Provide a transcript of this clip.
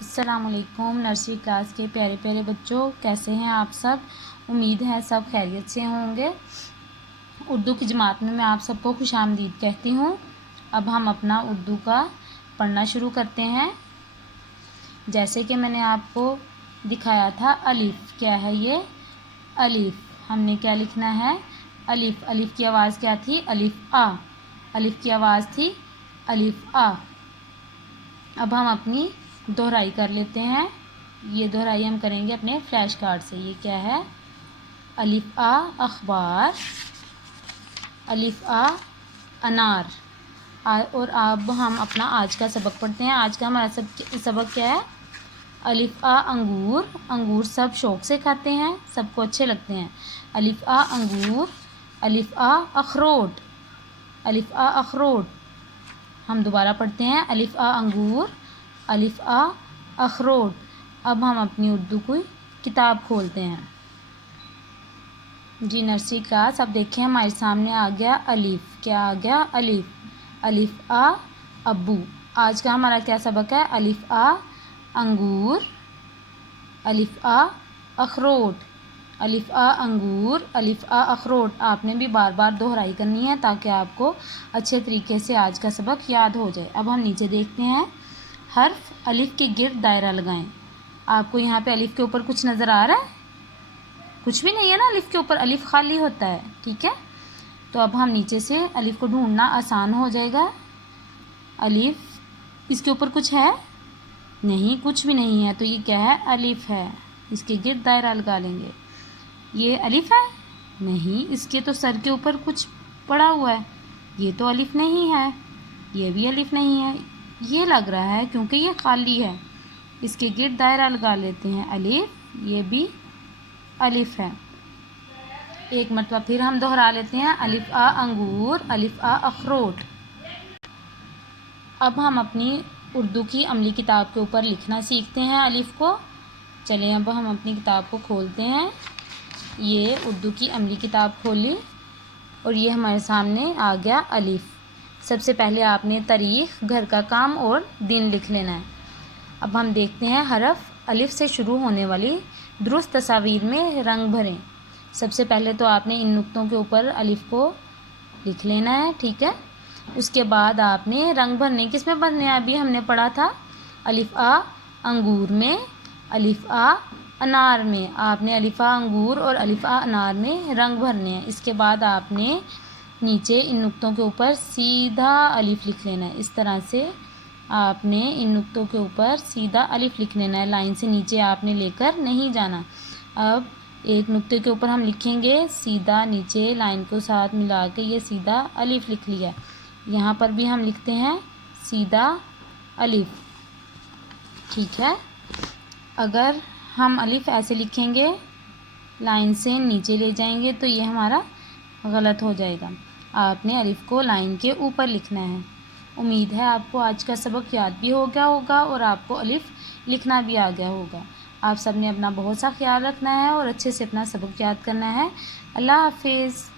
السلام علیکم nursery class کے پیارے پیارے بچوں، کیسے ہیں آپ سب؟ امید ہے سب خیریت سے ہوں گے۔ اردو کی جماعت میں آپ سب کو خوش آمدید کہتی ہوں۔ اب ہم اپنا اردو کا پڑھنا شروع کرتے ہیں۔ جیسے کہ میں نے آپ کو دکھایا تھا، الف کیا ہے؟ یہ الف ہم نے کیا لکھنا ہے؟ الف۔ الف کی آواز کیا تھی؟ الف آ۔ الف کی آواز تھی الف آ۔ اب ہم اپنی دہرائی کر لیتے ہیں۔ یہ دہرائی ہم کریں گے اپنے فلیش کارڈ سے۔ یہ کیا ہے؟ الف آ اخبار، الف آ انار۔ اور اب ہم اپنا آج کا سبق پڑھتے ہیں۔ آج کا ہمارا سبق کیا ہے؟ الف آ انگور۔ انگور سب شوق سے کھاتے ہیں، سب کو اچھے لگتے ہیں۔ الف آ انگور، الف آ اخروٹ، الف آ اخروٹ۔ ہم دوبارہ پڑھتے ہیں، الف آ انگور، الف آ اخروٹ۔ اب ہم اپنی اردو کی کتاب کھولتے ہیں۔ جی نرسری کلاس، اب دیکھیں ہمارے سامنے آ گیا الف۔ کیا آ گیا؟ الف۔ الف آ ابو۔ آج کا ہمارا کیا سبق ہے؟ الف آ انگور، الف آ اخروٹ، الف آ انگور، الف آ اخروٹ۔ آپ نے بھی بار بار دہرائی کرنی ہے تاکہ آپ کو اچھے طریقے سے آج کا سبق یاد ہو جائے۔ اب ہم نیچے دیکھتے ہیں، حرف الف کے گرد دائرہ لگائیں۔ آپ کو یہاں پہ الف کے اوپر کچھ نظر آ رہا ہے؟ کچھ بھی نہیں ہے نا، الف کے اوپر الف خالی ہوتا ہے، ٹھیک ہے؟ تو اب ہم نیچے سے الف کو ڈھونڈنا آسان ہو جائے گا۔ الف، اس کے اوپر کچھ ہے؟ نہیں، کچھ بھی نہیں ہے، تو یہ کیا ہے؟ الف ہے۔ اس کے گرد دائرہ لگا لیں گے۔ یہ الف ہے؟ نہیں، اس کے تو سر کے اوپر کچھ پڑا ہوا ہے، یہ تو الف نہیں ہے، یہ بھی الف نہیں ہے، یہ لگ رہا ہے کیونکہ یہ خالی ہے۔ اس کے گرد دائرہ لگا لیتے ہیں، الف، یہ بھی الف ہے۔ ایک مرتبہ پھر ہم دہرا لیتے ہیں، الف آ انگور، الف آ اخروٹ۔ اب ہم اپنی اردو کی عملی کتاب کے اوپر لکھنا سیکھتے ہیں الف کو۔ چلیں اب ہم اپنی کتاب کو کھولتے ہیں۔ یہ اردو کی عملی کتاب کھولی اور یہ ہمارے سامنے آ گیا الف۔ سب سے پہلے آپ نے تاریخ، گھر کا کام اور دن لکھ لینا ہے۔ اب ہم دیکھتے ہیں، حرف الف سے شروع ہونے والی درست تصاویر میں رنگ بھریں۔ سب سے پہلے تو آپ نے ان نقطوں کے اوپر الف کو لکھ لینا ہے، ٹھیک ہے؟ اس کے بعد آپ نے رنگ بھرنے کس میں بھرنے ہیں؟ ابھی ہم نے پڑھا تھا الف آ انگور میں، الف آ انار میں۔ آپ نے الف آ انگور اور الف آ انار میں رنگ بھرنے ہیں۔ اس کے بعد آپ نے نیچے ان نقطوں کے اوپر سیدھا الف لکھ لینا ہے۔ اس طرح سے آپ نے ان نقطوں کے اوپر سیدھا الف لکھ لینا ہے، لائن سے نیچے آپ نے لے کر نہیں جانا۔ اب ایک نقطے کے اوپر ہم لکھیں گے سیدھا، نیچے لائن کو ساتھ ملا کے یہ سیدھا الف لکھ لیا۔ یہاں پر بھی ہم لکھتے ہیں سیدھا الف، ٹھیک ہے؟ اگر ہم الف ایسے لکھیں گے، لائن سے نیچے لے جائیں گے تو یہ ہمارا غلط ہو جائے گا۔ آپ نے الف کو لائن کے اوپر لکھنا ہے۔ امید ہے آپ کو آج کا سبق یاد بھی ہو گیا ہوگا اور آپ کو الف لکھنا بھی آ گیا ہوگا۔ آپ سب نے اپنا بہت سا خیال رکھنا ہے اور اچھے سے اپنا سبق یاد کرنا ہے۔ اللہ حافظ۔